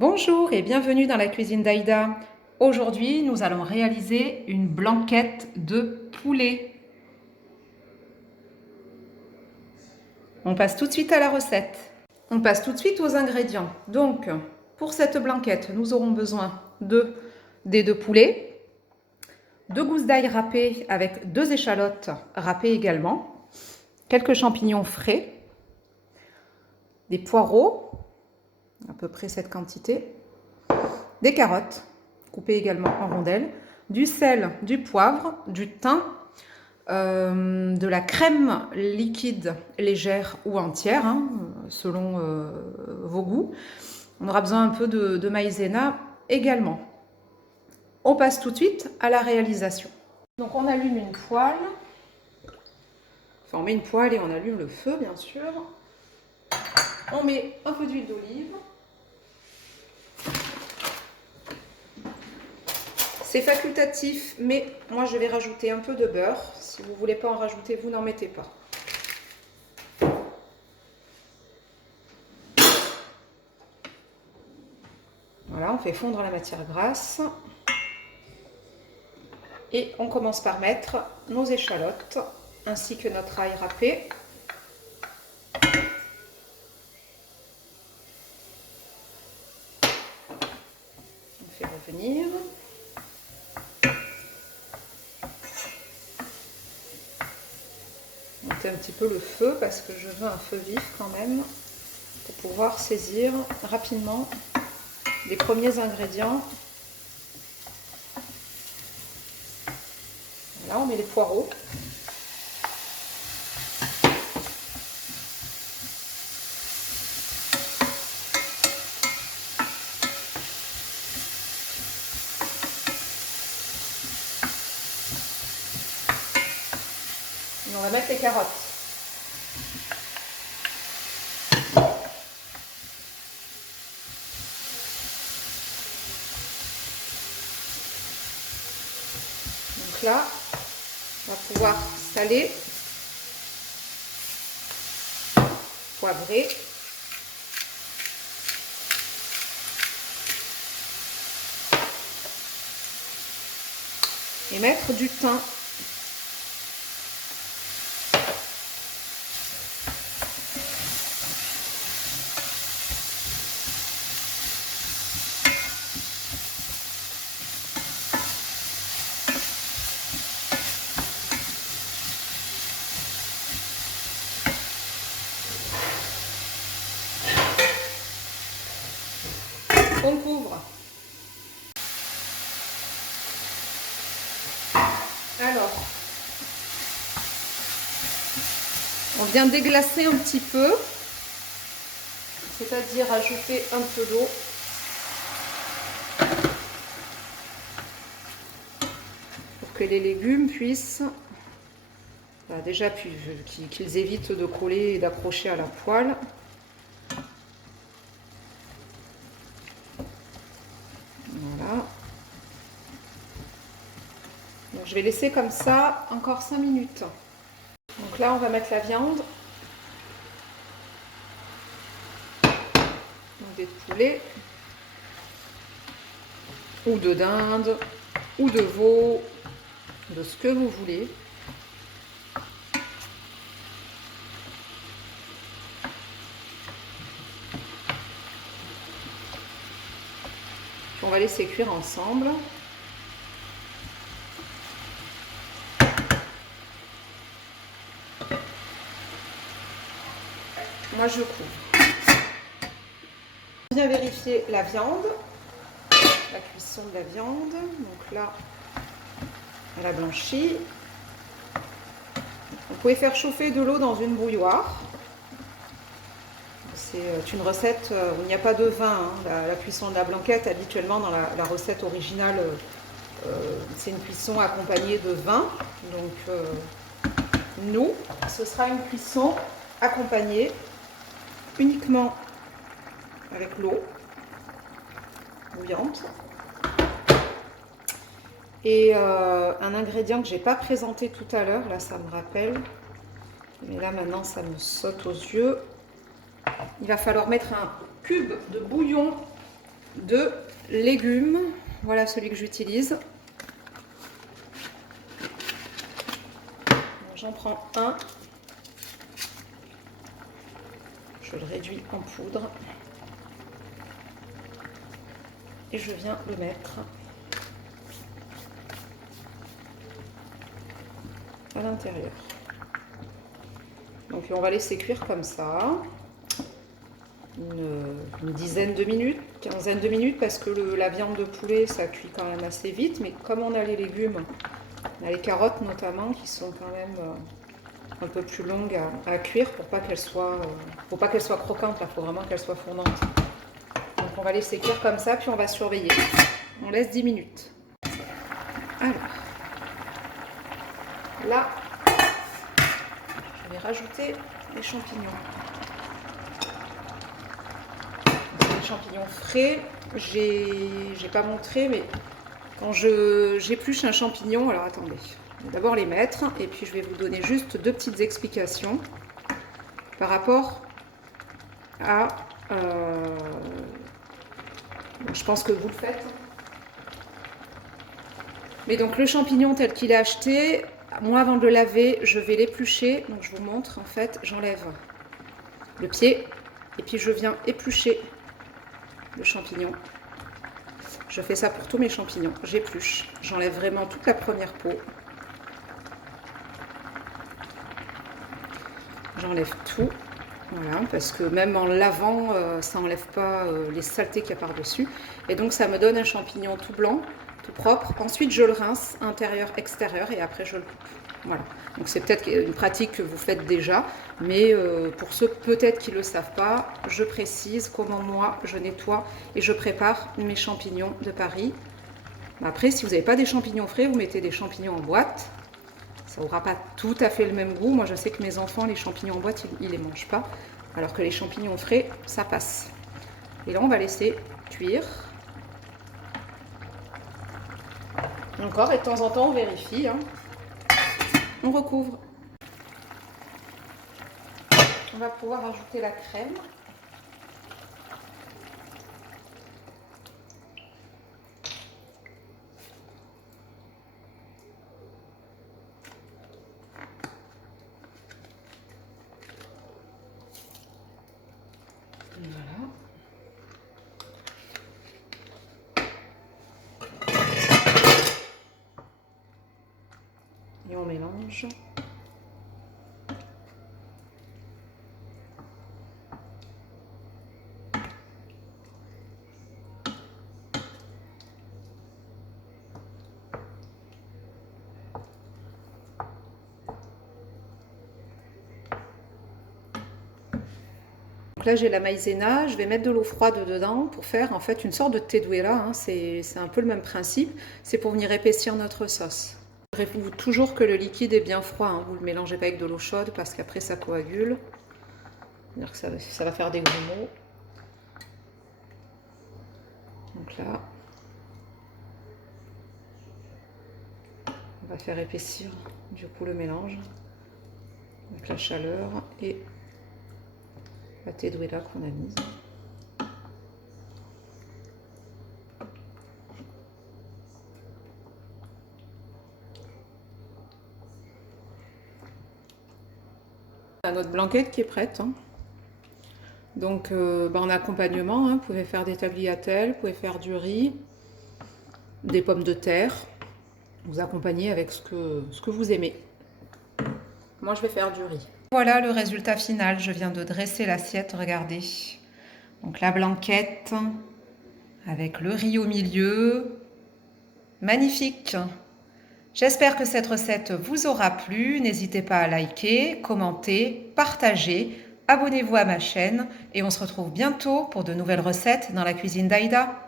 Bonjour et bienvenue dans la cuisine d'Aïda. Aujourd'hui, nous allons réaliser une blanquette de poulet. On passe tout de suite à la recette. On passe tout de suite aux ingrédients. Donc, pour cette blanquette, nous aurons besoin de dés de poulet, 2 gousses d'ail râpées avec 2 échalotes râpées également, quelques champignons frais, des poireaux, à peu près cette quantité, des carottes coupées également en rondelles, du sel, du poivre, du thym, de la crème liquide légère ou entière, selon vos goûts. On aura besoin un peu de maïzena également. On passe tout de suite à la réalisation. Donc on allume une poêle. Enfin, on met une poêle et on allume le feu, bien sûr. On met un peu d'huile d'olive. C'est facultatif, mais moi je vais rajouter un peu de beurre. Si vous ne voulez pas en rajouter, vous n'en mettez pas. Voilà, on fait fondre la matière grasse. Et on commence par mettre nos échalotes ainsi que notre ail râpé. On fait revenir. Monter un petit peu le feu parce que je veux un feu vif quand même pour pouvoir saisir rapidement les premiers ingrédients. Là, on met les poireaux. Et on va mettre les carottes. Donc là, on va pouvoir saler, poivrer. Et mettre du thym. On couvre. Alors, on vient déglacer un petit peu, c'est-à-dire ajouter un peu d'eau. Pour que les légumes puissent, déjà qu'ils évitent de coller et d'accrocher à la poêle. Voilà. Donc, je vais laisser comme ça encore 5 minutes. Donc là, on va mettre la viande. Donc des poulets, ou de dinde, ou de veau, de ce que vous voulez. Puis on va laisser cuire ensemble. Moi, je couvre. On vient vérifier la viande, la cuisson de la viande. Donc là, elle a blanchi. Vous pouvez faire chauffer de l'eau dans une bouilloire. C'est une recette où il n'y a pas de vin. La cuisson de la blanquette, habituellement, dans la recette originale, c'est une cuisson accompagnée de vin. Donc, nous, ce sera une cuisson accompagnée uniquement avec l'eau bouillante. Et un ingrédient que je n'ai pas présenté tout à l'heure, là ça me rappelle, mais là maintenant ça me saute aux yeux. Il va falloir mettre un cube de bouillon de légumes. Voilà celui que j'utilise. J'en prends un. Je le réduis en poudre. Et je viens le mettre à l'intérieur. Donc on va laisser cuire comme ça une dizaine de minutes, quinzaine de minutes, parce que la viande de poulet ça cuit quand même assez vite, mais comme on a les légumes, on a les carottes notamment qui sont quand même un peu plus longues à cuire pour pas qu'elles soient croquantes, il faut vraiment qu'elles soient fondantes. Donc on va laisser cuire comme ça, puis on va surveiller. On laisse 10 minutes. Alors, là, je vais rajouter les champignons. Les champignons frais, j'ai pas montré, mais quand j'épluche un champignon, alors attendez, je vais d'abord les mettre, et puis je vais vous donner juste deux petites explications par rapport à... je pense que vous le faites. Mais donc le champignon tel qu'il est acheté, moi avant de le laver, je vais l'éplucher. Donc je vous montre, en fait, j'enlève le pied et puis je viens éplucher le champignon. Je fais ça pour tous mes champignons. J'épluche, j'enlève vraiment toute la première peau. J'enlève tout. Voilà, parce que même en lavant, ça n'enlève pas les saletés qu'il y a par-dessus. Et donc ça me donne un champignon tout blanc, tout propre. Ensuite je le rince, intérieur, extérieur, et après je le coupe. Voilà, donc c'est peut-être une pratique que vous faites déjà, mais pour ceux peut-être qui ne le savent pas, je précise comment moi je nettoie et je prépare mes champignons de Paris. Après, si vous n'avez pas des champignons frais, vous mettez des champignons en boîte. Ça n'aura pas tout à fait le même goût. Moi, je sais que mes enfants, les champignons en boîte, ils ne les mangent pas. Alors que les champignons frais, ça passe. Et là, on va laisser cuire. Encore, et de temps en temps, on vérifie. Hein. On recouvre. On va pouvoir ajouter la crème. Voilà. Et on mélange. Donc là j'ai la maïzena, je vais mettre de l'eau froide dedans pour faire en fait une sorte de teduera, hein. C'est un peu le même principe, c'est pour venir épaissir notre sauce. Rappelez-vous toujours que le liquide est bien froid, hein. Vous ne le mélangez pas avec de l'eau chaude parce qu'après ça coagule, c'est-à-dire que ça va faire des grumeaux. Donc là, on va faire épaissir du coup le mélange, donc la chaleur et la teduera qu'on a mise. Notre blanquette qui est prête. Hein. Donc en accompagnement, hein, vous pouvez faire des tagliatelles, vous pouvez faire du riz, des pommes de terre. Vous accompagnez avec ce que vous aimez. Moi je vais faire du riz. Voilà le résultat final, je viens de dresser l'assiette, regardez. Donc la blanquette avec le riz au milieu. Magnifique! J'espère que cette recette vous aura plu. N'hésitez pas à liker, commenter, partager. Abonnez-vous à ma chaîne et on se retrouve bientôt pour de nouvelles recettes dans la cuisine d'Aïda.